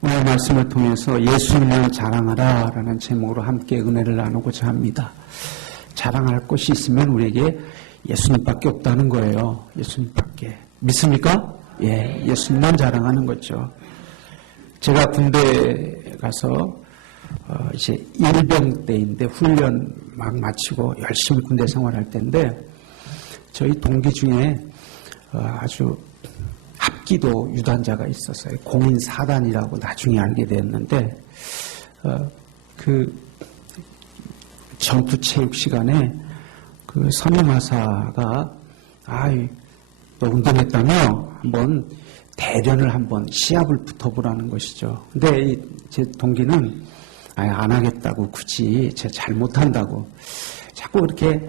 오늘 말씀을 통해서 예수님을 자랑하라 라는 제목으로 함께 은혜를 나누고자 합니다. 자랑할 것이 있으면 우리에게 예수님밖에 없다는 거예요. 예수님밖에. 믿습니까? 예, 예수님만 자랑하는 거죠. 제가 군대에 가서 이제 일병 때인데 훈련 막 마치고 열심히 군대 생활할 때인데 저희 동기 중에 아주 합기도 유단자가 있었어요. 공인 사단이라고 나중에 알게 됐는데 그 전투 체육 시간에 그 선임하사가 너 운동했다며 한번 대련을 한번 시합을 붙어보라는 것이죠. 근데 제 동기는 안 하겠다고 굳이 제가 잘못한다고 자꾸 그렇게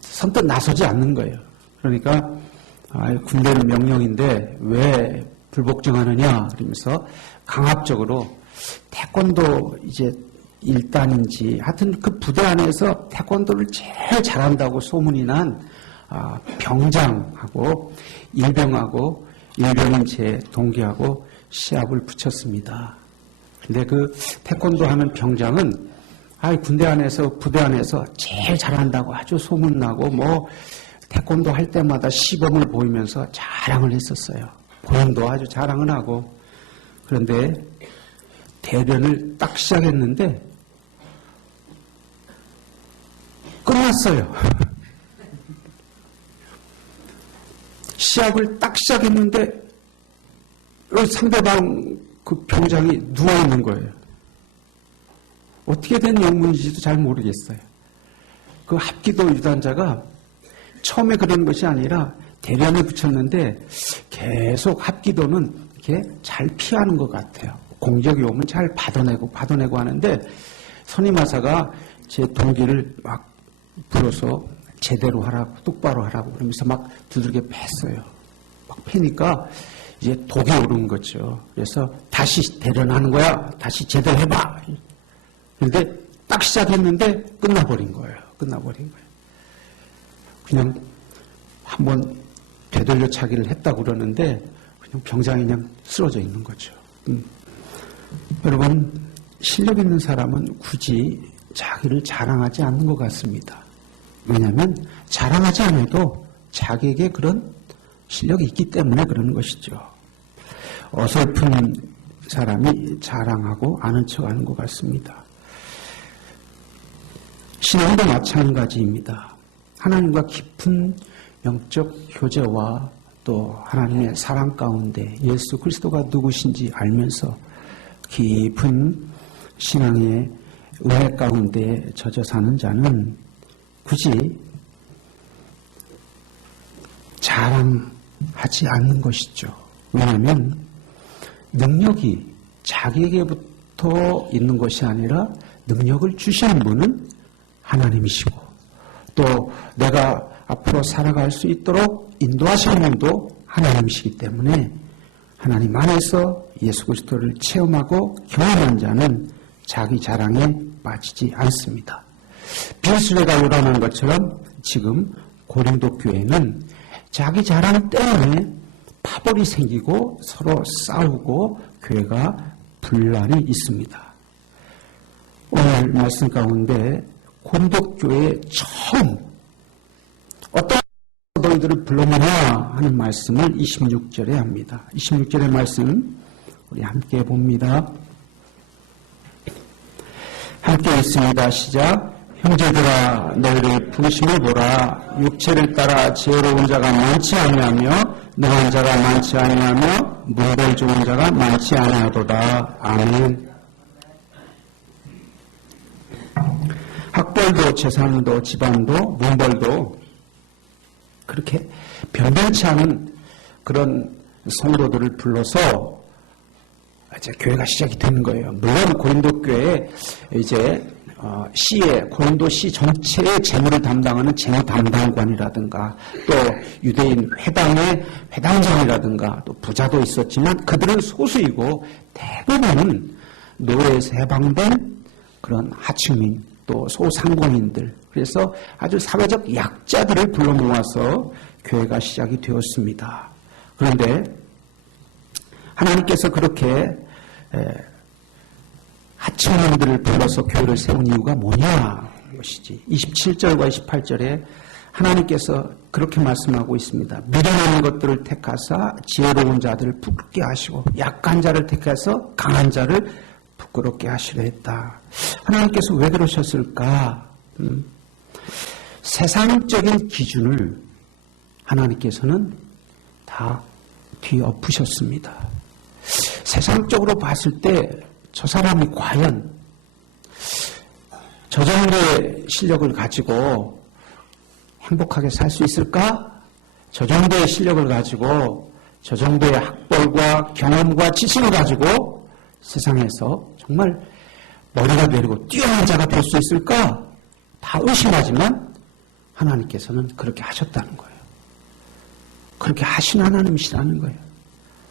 선뜻 나서지 않는 거예요. 그러니까 군대는 명령인데 왜 불복종하느냐 그러면서 강압적으로 태권도 이제 1단인지 하여튼 그 부대 안에서 태권도를 제일 잘한다고 소문이 난 병장하고 일병인 제 동기하고 시합을 붙였습니다. 근데 그 태권도 하는 병장은 군대 안에서 부대 안에서 제일 잘한다고 아주 소문나고 뭐 태권도 할 때마다 시범을 보이면서 자랑을 했었어요. 본인도 아주 자랑을 하고. 그런데 대련을 딱 시작했는데 끝났어요. 시합을 딱 시작했는데 상대방 그 병장이 누워있는 거예요. 어떻게 된 영문인지도 잘 모르겠어요. 그 합기도 유단자가 처음에 그런 것이 아니라 대련에 붙였는데 계속 합기도는 이렇게 잘 피하는 것 같아요. 공격이 오면 잘 받아내고 하는데 선임하사가 제 동기를 막 불어서 제대로 하라고 똑바로 하라고 그러면서 막 두들겨 팼어요. 막 패니까 이제 독이 오른 거죠. 그래서 다시 대련하는 거야. 다시 제대로 해봐. 그런데 딱 시작했는데 끝나버린 거예요. 그냥 한번 되돌려 차기를 했다고 그러는데 그냥 병장이 그냥 쓰러져 있는 거죠. 여러분, 실력 있는 사람은 굳이 자기를 자랑하지 않는 것 같습니다. 왜냐하면 자랑하지 않아도 자기에게 그런 실력이 있기 때문에 그러는 것이죠. 어설픈 사람이 자랑하고 아는 척하는 것 같습니다. 신앙도 마찬가지입니다. 하나님과 깊은 영적 교제와 또 하나님의 사랑 가운데 예수 그리스도가 누구신지 알면서 깊은 신앙의 은혜 가운데 젖어 사는 자는 굳이 자랑하지 않는 것이죠. 왜냐하면 능력이 자기에게부터 있는 것이 아니라 능력을 주시는 분은 하나님이시고 또 내가 앞으로 살아갈 수 있도록 인도하시는 분도 하나님이시기 때문에 하나님 안에서 예수 그리스도를 체험하고 경험한 자는 자기 자랑에 빠지지 않습니다. 빈수레가 요란한 것처럼 지금 고린도 교회는 자기 자랑 때문에 파벌이 생기고 서로 싸우고 교회가 분란이 있습니다. 오늘 말씀 가운데 고린도 교회에 처음 어떤 너희들을 불렀느냐 하는 말씀을 26절에 합니다. 26절의 말씀 우리 함께 봅니다. 함께 있습니다. 시작. 형제들아 너희를 부르심을 보라. 육체를 따라 지혜로운 자가 많지 아니하며 능한 자가 많지 아니하며 문벌 좋은 자가 많지 아니하도다. 아멘. 학벌도 재산도 집안도 문벌도 그렇게 변변치 않은 그런 성도들을 불러서 이제 교회가 시작이 되는 거예요. 물론 고린도 교회에 이제 고린도 시 전체의 재무를 담당하는 재무 담당관이라든가 또 유대인 회당의 회당장이라든가 또 부자도 있었지만 그들은 소수이고 대부분은 노예에서 해방된 그런 하층민 또 소상공인들 그래서 아주 사회적 약자들을 불러 모아서 교회가 시작이 되었습니다. 그런데 하나님께서 그렇게 하층민들을 불러서 교회를 세운 이유가 뭐냐 것이지. 27절과 28절에 하나님께서 그렇게 말씀하고 있습니다. 미련한 것들을 택하사 지혜로운 자들을 부끄럽게 하시고 약한 자를 택해서 강한 자를 부끄럽게 하시려 했다. 하나님께서 왜 그러셨을까? 세상적인 기준을 하나님께서는 다 뒤엎으셨습니다. 세상적으로 봤을 때 저 사람이 과연 저 정도의 실력을 가지고 행복하게 살 수 있을까? 저 정도의 실력을 가지고 저 정도의 학벌과 경험과 지식을 가지고 세상에서 정말 머리가 되고 뛰어난 자가 될 수 있을까? 다 의심하지만 하나님께서는 그렇게 하셨다는 거예요. 그렇게 하신 하나님이시라는 거예요.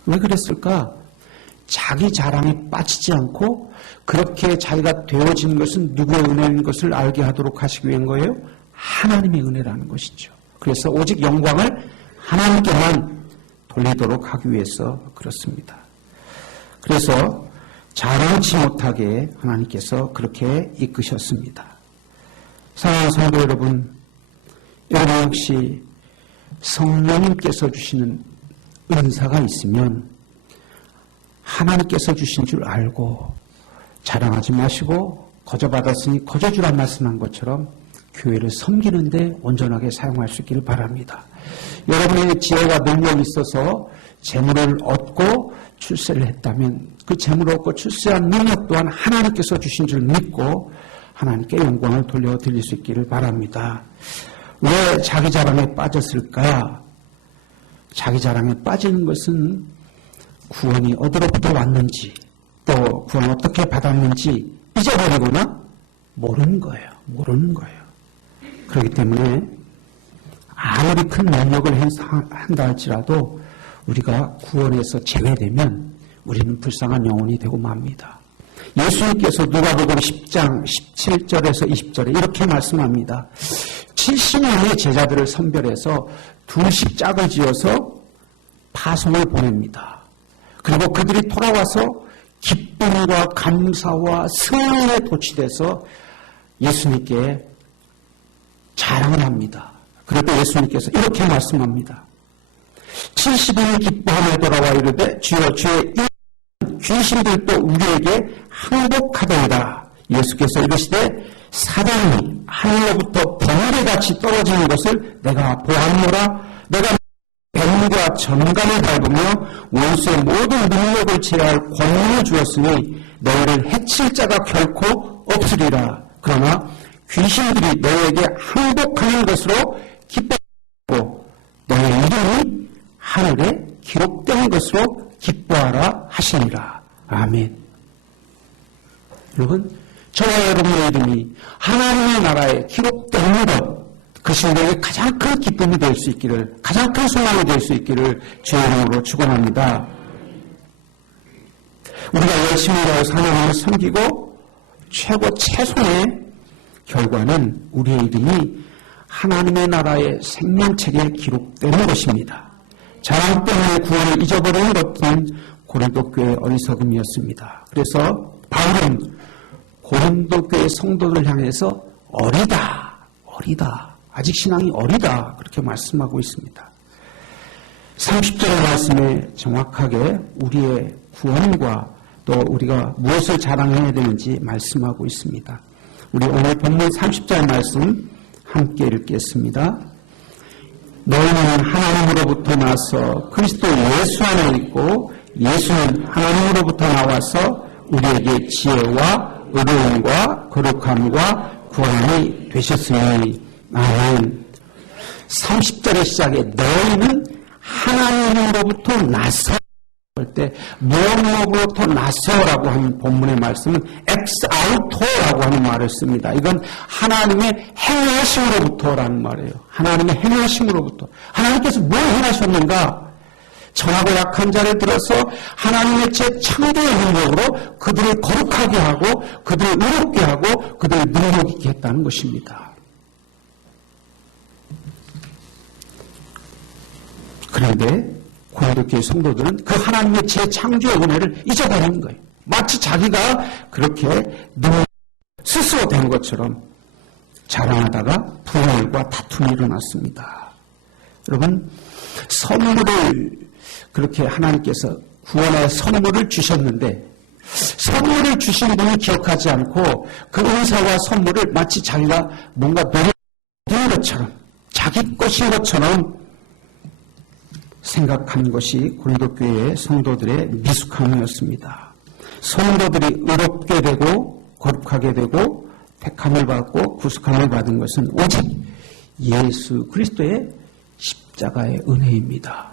왜 그랬을까? 자기 자랑에 빠지지 않고 그렇게 자기가 되어진 것은 누구의 은혜인 것을 알게 하도록 하시기 위한 거예요. 하나님의 은혜라는 것이죠. 그래서 오직 영광을 하나님께만 돌리도록 하기 위해서 그렇습니다. 그래서 자랑치 못하게 하나님께서 그렇게 이끄셨습니다. 사랑하는 성도 여러분, 여러분 혹시 성령님께서 주시는 은사가 있으면 하나님께서 주신 줄 알고 자랑하지 마시고 거저 받았으니 거저 주라 말씀한 것처럼 교회를 섬기는데 온전하게 사용할 수 있기를 바랍니다. 여러분의 지혜와 능력이 있어서 재물을 얻고 출세를 했다면 그 재물을 얻고 출세한 능력 또한 하나님께서 주신 줄 믿고 하나님께 영광을 돌려드릴 수 있기를 바랍니다. 왜 자기 자랑에 빠졌을까? 자기 자랑에 빠지는 것은 구원이 어디로부터 왔는지 또 구원 어떻게 받았는지 잊어버리거나 모르는 거예요. 모르는 거예요. 그렇기 때문에 아무리 큰 능력을 한다 할지라도 우리가 구원에서 제외되면 우리는 불쌍한 영혼이 되고 맙니다. 예수님께서 누가복음 10장 17절에서 20절에 이렇게 말씀합니다. 70명의 제자들을 선별해서 2씩 짝을 지어서 파송을 보냅니다. 그리고 그들이 돌아와서 기쁨과 감사와 승리에 도취돼서 예수님께 자랑을 합니다. 그리고 예수님께서 이렇게 말씀합니다. 70인이 기뻐하며 돌아와 이르되 주여 주의 귀신들도 우리에게 항복하더이다. 예수께서 이르시되 사단이 하늘로부터 번개같이 떨어지는 것을 내가 보았노라. 내가 뱀과 전간을 밟으며 원수의 모든 능력을 제어할 권능을 주었으니 너희를 해칠 자가 결코 없으리라. 그러나 귀신들이 너희에게 항복하는 것으로 기뻐하고 너희 이름이 하늘에 기록된 것으로 기뻐하라 하시니라. 아멘. 여러분, 저와 여러분의 이름이 하나님의 나라에 기록된 것, 그것이 우리에게 가장 큰 기쁨이 될 수 있기를, 가장 큰 소망이 될 수 있기를 주의 이름으로 축원합니다. 우리가 열심히 일하여서 하나님을 섬기고 최선의 결과는 우리의 이름이 하나님의 나라의 생명책에 기록되는 것입니다. 자랑 때문에 구원을 잊어버리는 것은 고린도 교회의 어리석음이었습니다. 그래서 바울은 고린도 교회 성도들 향해서 어리다, 아직 신앙이 어리다 그렇게 말씀하고 있습니다. 30절의 말씀에 정확하게 우리의 구원과 또 우리가 무엇을 자랑해야 되는지 말씀하고 있습니다. 우리 오늘 본문 30절 말씀 함께 읽겠습니다. 너희는 하나님으로부터 나서 그리스도 예수 안에 있고 예수는 하나님으로부터 나와서 우리에게 지혜와 의로움과 거룩함과 구원이 되셨으니. 아멘. 30절의 시작에 너희는 하나님으로부터 나서 할 때 무엇으로부터 나서라고 하는 본문의 말씀은 엑스아우토라고 하는 말을 씁니다. 이건 하나님의 행하심으로부터라는 말이에요. 하나님의 행하심으로부터. 하나님께서 뭘 행하셨는가? 천하고 약한 자를 들어서 하나님의 재창조의 능력으로 그들을 거룩하게 하고 그들을 의롭게 하고 그들을 능력 있게 했다는 것입니다. 그런데 고린도 교회 성도들은 그 하나님의 재창조의 은혜를 잊어버리는 거예요. 마치 자기가 그렇게 스스로 된 것처럼 자랑하다가 분열과 다툼이 일어났습니다. 여러분, 선물을 그렇게 하나님께서 구원의 선물을 주셨는데 선물을 주신 분을 기억하지 않고 그 은사와 선물을 마치 자기가 뭔가 노력한 것처럼 자기 것인 것처럼 생각한 것이 고린도 교회의 성도들의 미숙함이었습니다. 성도들이 의롭게 되고 거룩하게 되고 택함을 받고 구속함을 받은 것은 오직 예수 그리스도의 십자가의 은혜입니다.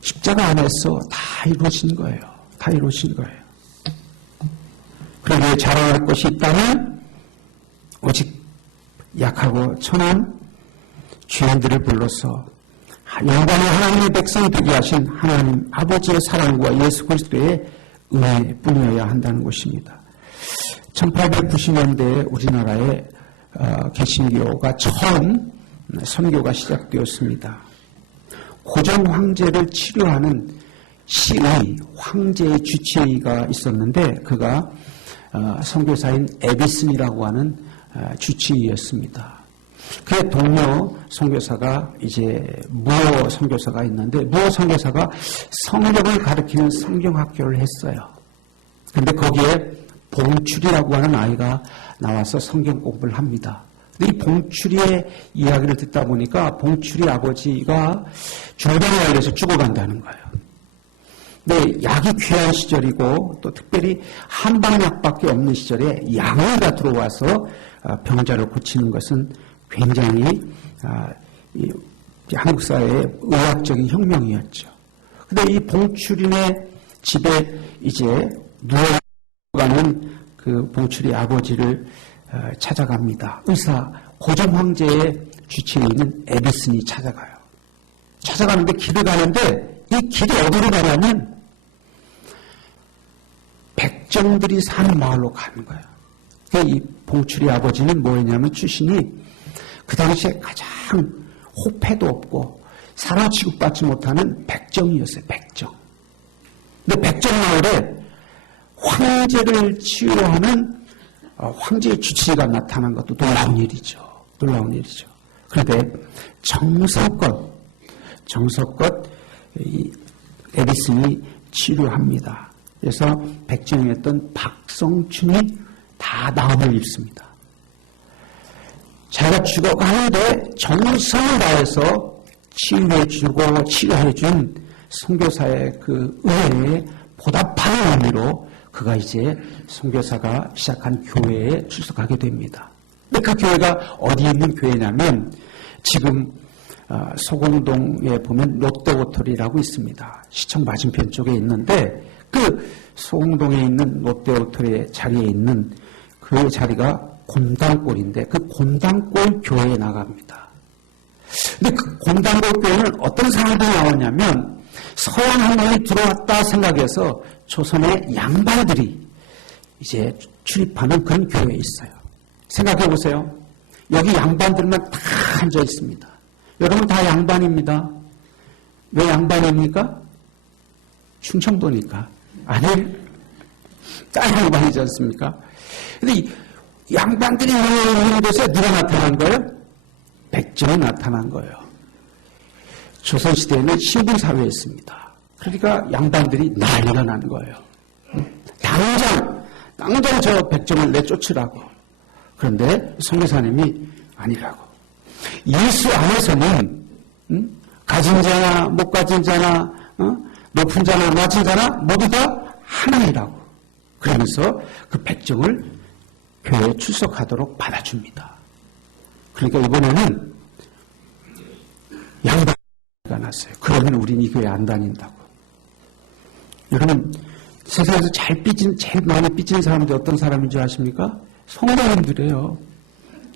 십자가 안에서 다 이루어진 거예요. 다 이루어진 거예요. 그러기에 자랑할 것이 있다면 오직 약하고 천한 죄인들을 불러서 영광의 하나님의 백성 되게 하신 하나님 아버지의 사랑과 예수 그리스도의 은혜뿐이어야 한다는 것입니다. 1890년대에 우리나라에 개신교가 처음 선교가 시작되었습니다. 고종 황제를 치료하는 시의 황제의 주치의가 있었는데 그가 선교사인 에비슨이라고 하는 주치의였습니다. 그의 동료 선교사가 이제 무어 선교사가 있는데 무어 선교사가 성경을 가르치는 성경학교를 했어요. 그런데 거기에 봉출이라고 하는 아이가 나와서 성경 공부를 합니다. 근데 이 봉출이의 이야기를 듣다 보니까 봉출이 아버지가 중병에 걸려서 죽어간다는 거예요. 근데 약이 귀한 시절이고 또 특별히 한방약밖에 없는 시절에 양의가 들어와서 병자를 고치는 것은 굉장히 한국 사회의 의학적인 혁명이었죠. 근데 이 봉출인의 집에 이제 누워가는 그 봉출이 아버지를 찾아갑니다. 의사 고종 황제의 주치의는 에비슨이 찾아가요. 찾아가는데 길을 가는데 이 길이 어디로 가냐면 백정들이 사는 마을로 가는 거예요. 이 봉출이 아버지는 뭐였냐면 출신이 그 당시에 가장 호패도 없고 사람 취급받지 못하는 백정이었어요. 백정. 근데 백정 마을에 황제를 치유하는 황제의 주치의가 나타난 것도 놀라운 일이죠. 놀라운 일이죠. 그런데 정성껏 에디슨이 치료합니다. 그래서 백정이었던 박성춘이 다 나음을 입습니다. 자기가 죽어가는데 정성을 다해서 치유해주고 치료해준 선교사의 그 은혜에 보답하는 의미로 그가 이제 선교사가 시작한 교회에 출석하게 됩니다. 근데 그 교회가 어디에 있는 교회냐면 지금 소공동에 보면 롯데호텔이라고 있습니다. 시청 맞은편 쪽에 있는데 그 소공동에 있는 롯데호텔의 자리에 있는 그 자리가 곤당골인데 그 곤당골 교회에 나갑니다. 근데 그 곤당골 교회는 어떤 사람들이 나오냐면 서양 한국이 들어왔다 생각해서 조선의 양반들이 이제 출입하는 그런 교회에 있어요. 생각해 보세요. 여기 양반들만 다 앉아 있습니다. 여러분 다 양반입니다. 왜 양반입니까? 충청도니까. 아니, 다 양반이지 않습니까? 근데 이 양반들이 있는 곳에 누가 나타난 거예요? 백정이 나타난 거예요. 조선시대에는 신분사회였습니다. 그러니까 양반들이 난리가 난 거예요. 당장 저 백정을 내쫓으라고. 그런데 선교사님이 아니라고. 예수 안에서는 가진 자나 못 가진 자나 높은 자나 낮은 자나 모두 다 하나이라고. 그러면서 그 백정을 교회에 출석하도록 받아줍니다. 그러니까 이번에는 양반가 났어요. 그러면 우린 이 교회 안 다닌다고. 여러분 세상에서 제일 많이 삐진 사람들이 어떤 사람인 줄 아십니까? 성도님들이에요.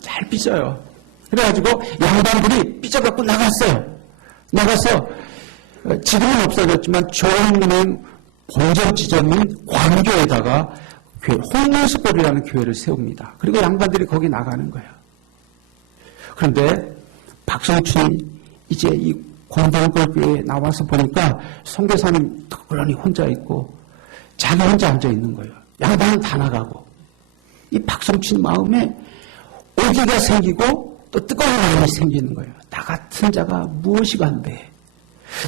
잘 삐져요. 그래가지고 양반들이 삐져갖고 나갔어요. 나가서 지금은 없어졌지만 조원문행 본점 지점인 광교에다가 홍문수골이라는 교회를 세웁니다. 그리고 양반들이 거기 나가는 거예요. 그런데 박성춘이 이제 이 곤당골 교회에 나와서 보니까 선교사님 덕분에 혼자 있고 자기 혼자 앉아 있는 거예요. 양반은 다 나가고. 이 박성춘 마음에 오기가 생기고 또 뜨거운 마음이 생기는 거예요. 나 같은 자가 무엇이 간대?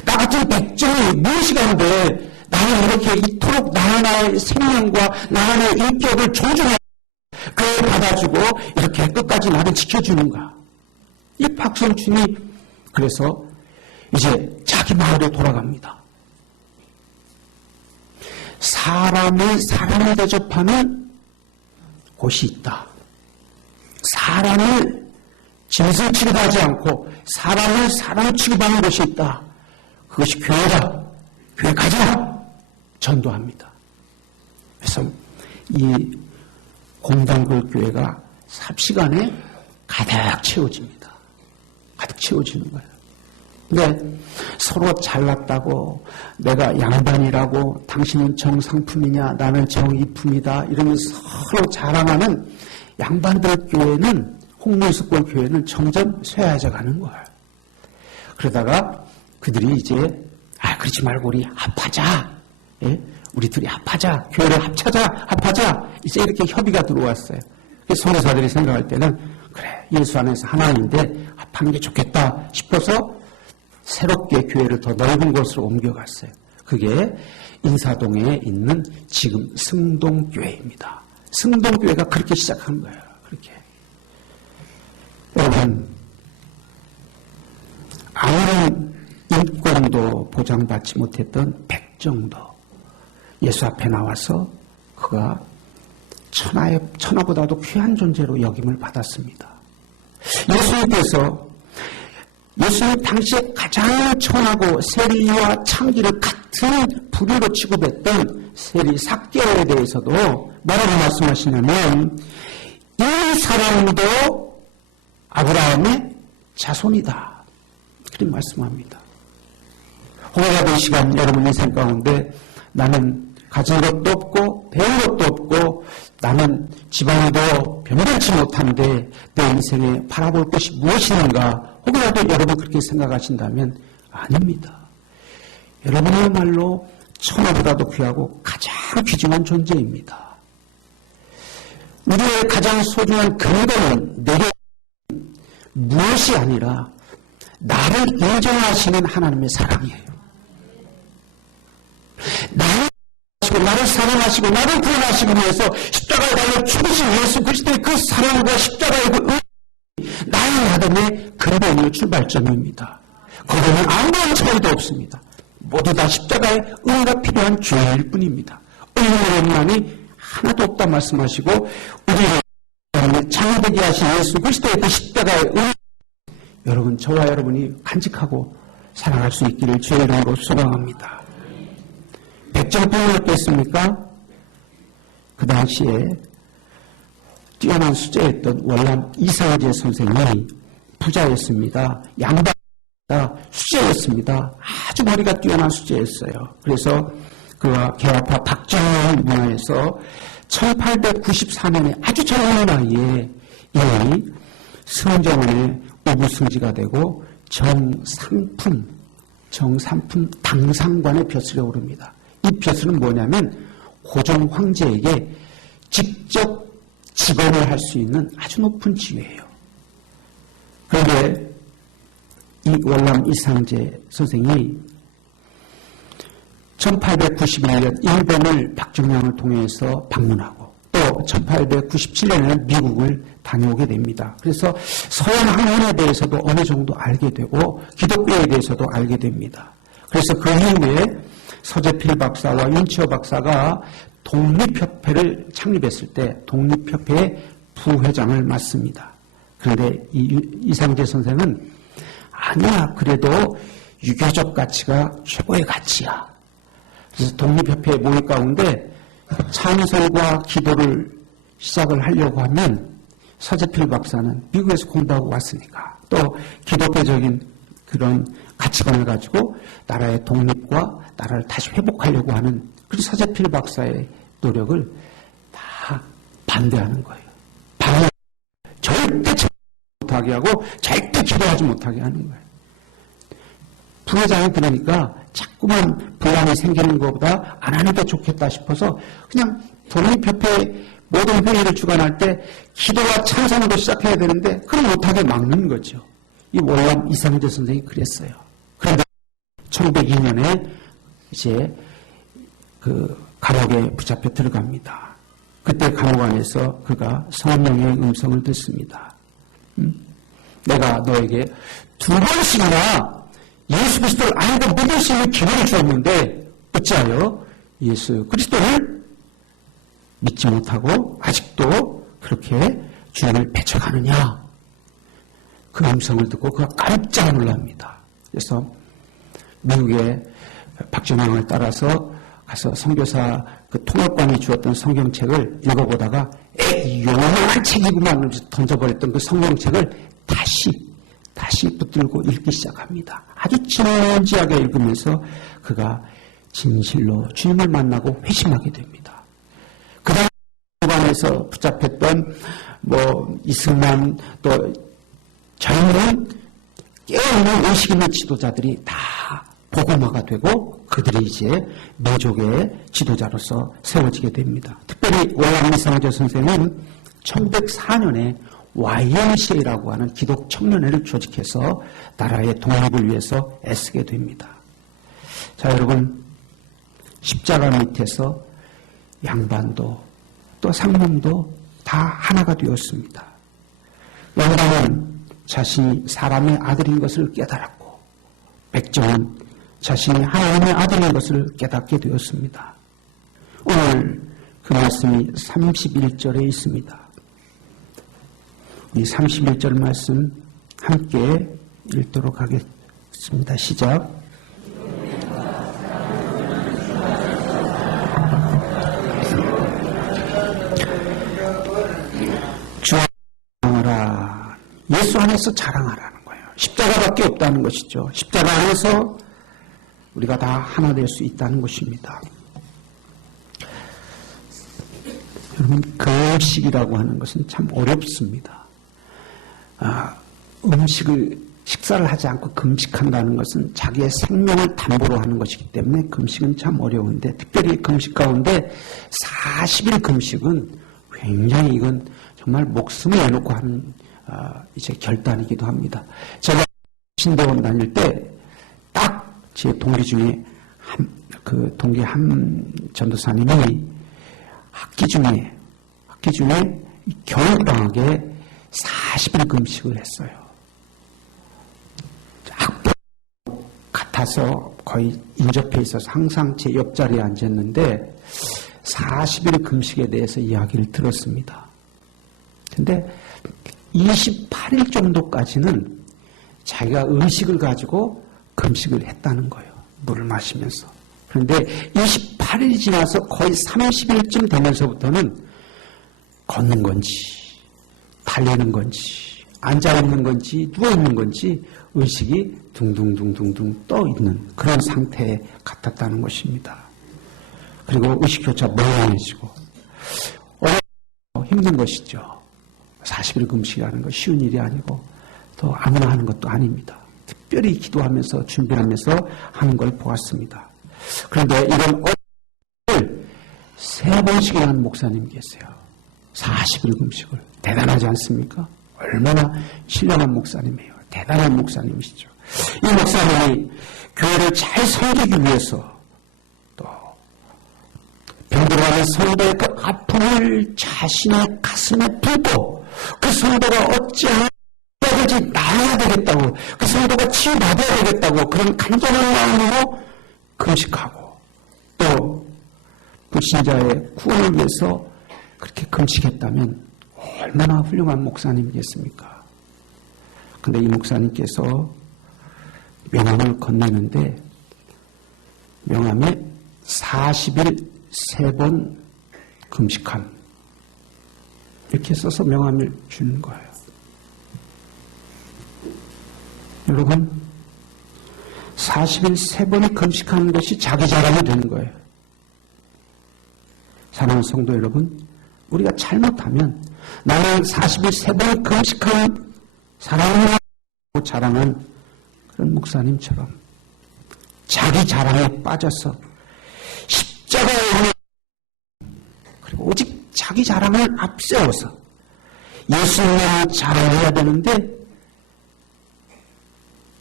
나 같은 백정이 무엇이 간대? 나는 이렇게 이토록 나 하나의 생명과 나 하나의 인격을 존중하고 그걸 받아주고 이렇게 끝까지 나를 지켜주는가? 이 박성춘이 그래서 이제 자기 마을에 돌아갑니다. 사람을 대접하는 곳이 있다. 사람을 짐승 취급하지 않고 사람을 사람 취급하는 곳이 있다. 그것이 교회다. 교회 가자. 전도합니다. 그래서 이 공단골 교회가 삽시간에 가득 채워집니다. 가득 채워지는 거예요. 근데 서로 잘났다고 내가 양반이라고 당신은 정상품이냐 나는 정이품이다 이러면서 서로 자랑하는 양반들 교회는 홍문석골 교회는 점점 쇠해져 가는 거예요. 그러다가 그들이 이제 그러지 말고 우리 합하자. 예? 우리 둘이 합하자. 교회를 합하자. 이제 이렇게 협의가 들어왔어요. 그래서 선교사들이 생각할 때는 그래 예수 안에서 하나인데 합하는 게 좋겠다 싶어서 새롭게 교회를 더 넓은 곳으로 옮겨갔어요. 그게 인사동에 있는 지금 승동교회입니다. 승동교회가 그렇게 시작한 거예요. 그렇게. 여러분, 아무런 인권도 보장받지 못했던 백정도 예수 앞에 나와서 그가 천하보다도 귀한 존재로 여김을 받았습니다. 예수님 당시에 가장 천하고 세리와 창기를 같은 부류로 취급했던 세리 삭개오에 대해서도 뭐라고 말씀하시냐면 이 사람도 아브라함의 자손이다. 그렇게 말씀합니다. 호가된 시간 여러분 인생 가운데 나는 가진 것도 없고 배운 것도 없고 나는 지방도 변변치 못한데 내 인생에 바라볼 것이 무엇이는가 혹여라도 여러분 그렇게 생각하신다면 아닙니다. 여러분이야말로 천하보다도 귀하고 가장 귀중한 존재입니다. 우리의 가장 소중한 근거는 내게 무엇이 아니라 나를 인정하시는 하나님의 사랑이에요. 나를 사랑하시고 나를 구원하시기 위해서 십자가에 달려 죽으신 예수 그리스도의 그 사랑과 십자가의 그 은혜가 나의 아담의 근본이요 출발점입니다. 거기는 아무런 차이도 없습니다. 모두 다 십자가의 은혜가 필요한 죄일 뿐입니다. 은혜만이 하나도 없다 말씀하시고 우리를 창대하게 하신 예수 그리스도의 그 십자가의 은혜 여러분 저와 여러분이 간직하고 사랑할 수 있기를 주의 이름으로 소망합니다. 백정뿐이 어땠습니까? 그 당시에 뛰어난 수재였던 월남 이상재 선생이 부자였습니다. 양반이었습니다. 수재였습니다. 아주 머리가 뛰어난 수재였어요. 그래서 그와 개화파 박정현 문화에서 1894년에 아주 젊은 나이에 이 승정원의 우부승지가 되고 정상품 당상관의 벼슬에 오릅니다. 이 벼슬은 뭐냐면 고종 황제에게 직접 직언을 할 수 있는 아주 높은 지위예요. 그런데 이 월남 이상재 선생이 1891년 일본을 박정량을 통해서 방문하고 또 1897년에는 미국을 다녀오게 됩니다. 그래서 서양 학문에 대해서도 어느 정도 알게 되고 기독교에 대해서도 알게 됩니다. 그래서 그 이후에 서재필 박사와 윤치호 박사가 독립협회를 창립했을 때 독립협회의 부회장을 맡습니다. 그런데 이상재 선생은 아니야 그래도 유교적 가치가 최고의 가치야. 그래서 독립협회 모임 가운데 찬송과 기도를 시작을 하려고 하면 서재필 박사는 미국에서 공부하고 왔으니까 또 기독교적인 그런 가치관을 가지고 나라의 독립과 나라를 다시 회복하려고 하는 그 서재필 박사의 노력을 다 반대하는 거예요. 절대 못하게 하고 절대 기도하지 못하게 하는 거예요. 부회장이 그러니까 자꾸만 분란이 생기는 것보다 안 하는 게 좋겠다 싶어서 그냥 독립협회 모든 회의를 주관할 때 기도와 찬송으로 시작해야 되는데 그걸 못하게 막는 거죠. 이 월남 이상재 선생이 그랬어요. 그런데 1902년에 이제 그 감옥에 붙잡혀 들어갑니다. 그때 감옥 안에서 그가 성령의 음성을 듣습니다. 내가 너에게 2번씩이나 예수 그리스도를 알고 믿을 수 있는 기회를 주었는데 어찌하여 예수 그리스도를 믿지 못하고 아직도 그렇게 주님을 배척하느냐. 그 음성을 듣고 그가 깜짝 놀랍니다. 그래서 미국의 박정영을 따라서 가서 선교사 그 통역관이 주었던 성경책을 읽어보다가 요만한 책이구만 하면서 던져버렸던 그 성경책을 다시 붙들고 읽기 시작합니다. 아주 진지하게 읽으면서 그가 진실로 주님을 만나고 회심하게 됩니다. 그 다음 안에서 붙잡혔던 이승만 또 젊은 깨어있는 의식 있는 지도자들이 다 복음화가 되고 그들이 이제 민족의 지도자로서 세워지게 됩니다. 특별히 월남 이상재 선생은 1904년에 YMCA라고 하는 기독 청년회를 조직해서 나라의 독립을 위해서 애쓰게 됩니다. 자, 여러분, 십자가 밑에서 양반도 또 상놈도 다 하나가 되었습니다. 양반은 자신이 사람의 아들인 것을 깨달았고 백정은 자신이 하나님의 아들인 것을 깨닫게 되었습니다. 오늘 그 말씀이 31절에 있습니다. 이 31절 말씀 함께 읽도록 하겠습니다. 시작. 주 자랑하라. 예수 안에서 자랑하라는 거예요. 십자가밖에 없다는 것이죠. 십자가 안에서 우리가 다 하나 될 수 있다는 것입니다. 여러분, 금식이라고 하는 것은 참 어렵습니다. 식사를 하지 않고 금식한다는 것은 자기의 생명을 담보로 하는 것이기 때문에 금식은 참 어려운데, 특별히 금식 가운데 40일 금식은 굉장히 이건 정말 목숨을 내놓고 하는 이제 결단이기도 합니다. 제가 신대원 다닐 때 딱 제 동기 중에 동기 한 전도사님이 학기 중에 겨울방학에 40일 금식을 했어요. 학교 같아서 거의 인접해 있어서 항상 제 옆자리에 앉았는데 40일 금식에 대해서 이야기를 들었습니다. 근데 28일 정도까지는 자기가 의식을 가지고 금식을 했다는 거예요. 물을 마시면서. 그런데 28일이 지나서 거의 30일쯤 되면서부터는 걷는 건지 달리는 건지 앉아있는 건지 누워있는 건지 의식이 둥둥둥둥둥 떠있는 그런 상태에 같았다는 것입니다. 그리고 의식조차 멍해지고 힘든 것이죠. 40일 금식이라는 거 쉬운 일이 아니고 또 아무나 하는 것도 아닙니다. 특별히 기도하면서 준비하면서 하는 걸 보았습니다. 그런데 이런 어를 3번씩이나 하는 목사님이 계세요. 40일 금식을. 대단하지 않습니까? 얼마나 신령한 목사님이에요. 대단한 목사님이시죠. 이 목사님이 교회를 잘 섬기기 위해서 또 병들어가는 성도의 그 아픔을 자신의 가슴에 품고 그 성도가 어찌하든지 나아야 되겠다고, 그 성도가 치유받아야 되겠다고 그런 간절한 마음으로 금식하고 또 불신자의 구원을 위해서 그렇게 금식했다면 얼마나 훌륭한 목사님이겠습니까? 근데 이 목사님께서 명함을 건네는데 명함에 40일 3번 금식함 이렇게 써서 명함을 주는 거예요. 여러분, 40일 3번이 금식하는 것이 자기 자랑이 되는 거예요. 사랑하는 성도 여러분, 우리가 잘못하면 나는 40일 3번 금식한 사랑하고 자랑한 그런 목사님처럼 자기 자랑에 빠져서 십자가의 은혜 그리고 오직 자기 자랑을 앞세워서 예수님만 자랑해야 되는데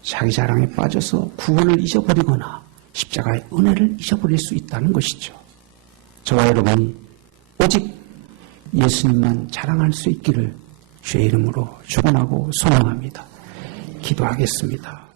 자기 자랑에 빠져서 구원을 잊어버리거나 십자가의 은혜를 잊어버릴 수 있다는 것이죠. 저와 여러분이 오직 예수님만 자랑할 수 있기를 주의 이름으로 축원하고 소망합니다. 기도하겠습니다.